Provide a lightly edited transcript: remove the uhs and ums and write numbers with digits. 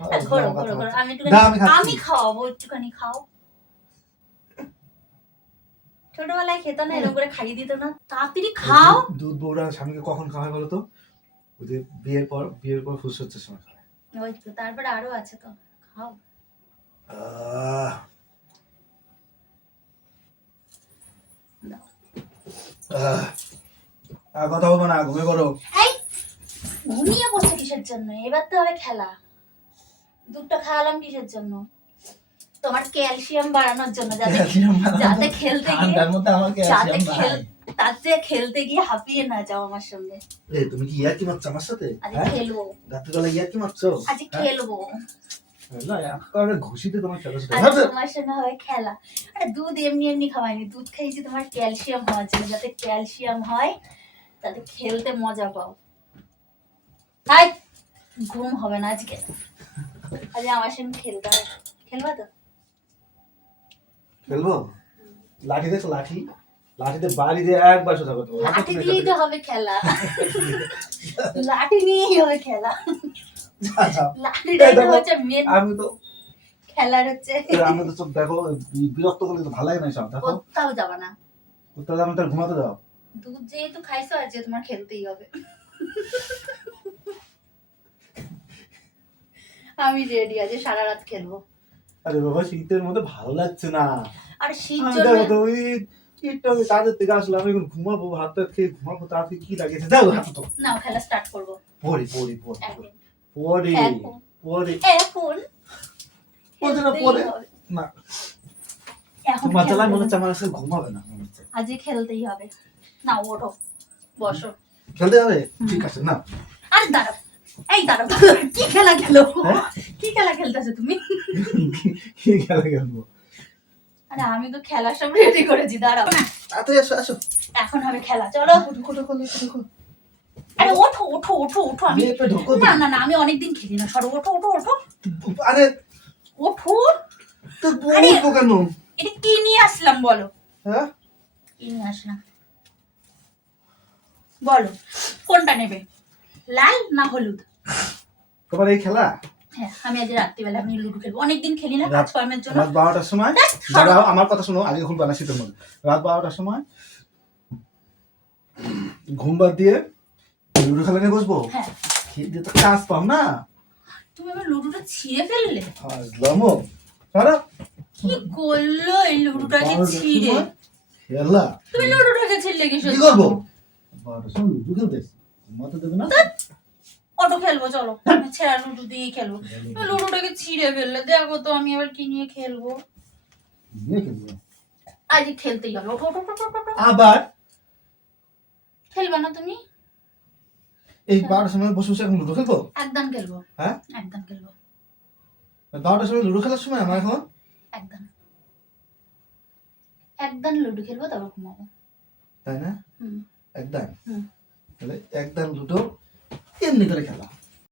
ঘোরো ঘোরো ঘোরো, আমি খাওয়াবো, একটুখানি খাও। ছোটবেলায় খেত না, এরকম করে খাইয়ে দিত না, তাড়াতাড়ি খাও। দুধ বউরা স্বামীকে কখন খাওয়ায় বলো তো? ওই যে বিয়ের পর ফুস হচ্ছে সময় খায়। ওই তো, তারপরে আরো আছে তো, খাও। আর কথা বলবো না, ঘুমিয়ে পড়ো। এই ঘুমিয়ে পড়ছে কিসের জন্য? এবার তো হবে খেলা। দুধটা খাওয়ালাম কিসের জন্য? তোমার ক্যালসিয়াম বাড়ানোর জন্য, যাতে খেলতে গিয়ে তাতে খেলতে গিয়ে হাঁপিয়ে না যাও আমার সঙ্গে। তুমি কি ইয়ার্কি মারছো আমার সাথে? আজকে খেলবো। রাত্রিবেলা ইয়ার্কি মারছো? আজকে খেলবো। ঘুষিতে তোমার খেলা তোমার সঙ্গে হবে খেলা। আরে দুধ এমনি এমনি খাওয়াইনি, দুধ খাইছি তোমার ক্যালসিয়াম হওয়ার জন্য, যাতে ক্যালসিয়াম হয়, তাতে খেলতে মজা পাও। তাই ঘুম হবে না আজকে, আজকে আমার সঙ্গে খেলতে হবে। খেলবা তো? খেলবো। লাঠি দেখো, লাঠিতে বাড়ি দিয়ে একবার সোজা করতে হবে। লাঠি দিয়েই তো হবে খেলা। লাঠি নিয়েই হবে খেলা। লাঠিটাই তো হচ্ছে মেন। আমি তো খেলার হচ্ছে। আমি তো সব দেখো বিরক্ত করলে তো ভালো লাগে না সব। দেখো কোথাও যাবা না, কোথাও যাবে, তার ঘুমাতে যাও। দুধ যেহেতু খাইছো, আজকে তোমার খেলতেই হবে। আমি রেডি আছি, সারা রাত খেলবো। আরে বাবা, শীতের মধ্যে ভালো লাগছে না। আর শীত জন্য তো ওই একটু আগে কাজের থেকে আসলাম, এখন ঘুমাবো, হাত টাত খেয়ে ঘুমাবো, তাতে কি লাগেছে? যাও হাত তো নাও, খেলা স্টার্ট করবো। পরে এখন না, তোমার জ্বালায় মনে হচ্ছে আমার আজকে ঘুমাবে না, মনে হচ্ছে আজকে খেলতেই হবে। না, ওঠো, বসো। খেলতে হবে? ঠিক আছে, না। আরে দাঁড়াও, এই দাঁড়াও, কি খেলা খেলো? কি খেলা খেলতেছো তুমি? কি খেলা খেলবো? আরে আমি তো খেলা সব রেডি করেছি, দাঁড়াও না। তাড়াতাড়ি আসো। এখন হবে খেলা, চলো। আরে ওঠো ওঠো ওঠো ওঠো। আমি না, আমি অনেকদিন খেলি না, সরো, ওঠো ওঠো ওঠো। আরে ওঠো। তো বলবো কেন? এটা কি নিয়ে আসলাম বলো? হ্যাঁ, কি নিয়ে আসলাম বলো? কোনটা নেবে, লাল না হলুদ? তোমার এই খেলা? হ্যাঁ, আমি আজ রাত্রিবেলা আমি লুডো খেলবো, অনেকদিন খেলি না কাজকর্মের জন্য। রাত 12টার সময়, আমার কথা শোনো, আগে ঘুম পানা শীতের মধ্যে, রাত 12টার সময় ঘুম বাদ দিয়ে লুডো খেলা নিয়ে বসবো। হ্যাঁ, খেলতে তো কাজ পাও না। তুমি আমার লুডোটা ছিঁড়ে ফেললে। আসলামো সারা কি করলো এই লুডোটাকে ছিঁড়ে? খেলা তুমি লুডোটাকে ছিঁড়লে কি করবো? 12টার সময় লুডো খেলতে মাথা দেবে না। অটো খেলবো, চলো। ছেঁড়া লুডো দিয়ে খেলবো। লুডোটাকে ছিঁড়ে ফেললে, দেখো তো আমি আবার কি নিয়ে খেলবো। আজ খেলতেই হবে, ওঠো ওঠো ওঠো। আবার খেলবা না তুমি? এই 12টার সময় বসে বসে এখন লুডো খেলবো? একদম খেলবো। হ্যাঁ, একদম খেলবো। 12টার সময় লুডো খেলার সময় আমার এখন? একদম লুডো খেলবো, তারপর ঘুমাবো। তাই না? হুম, একদম। হুম। তাহলে একদম লুডো এমনি করে খেলা।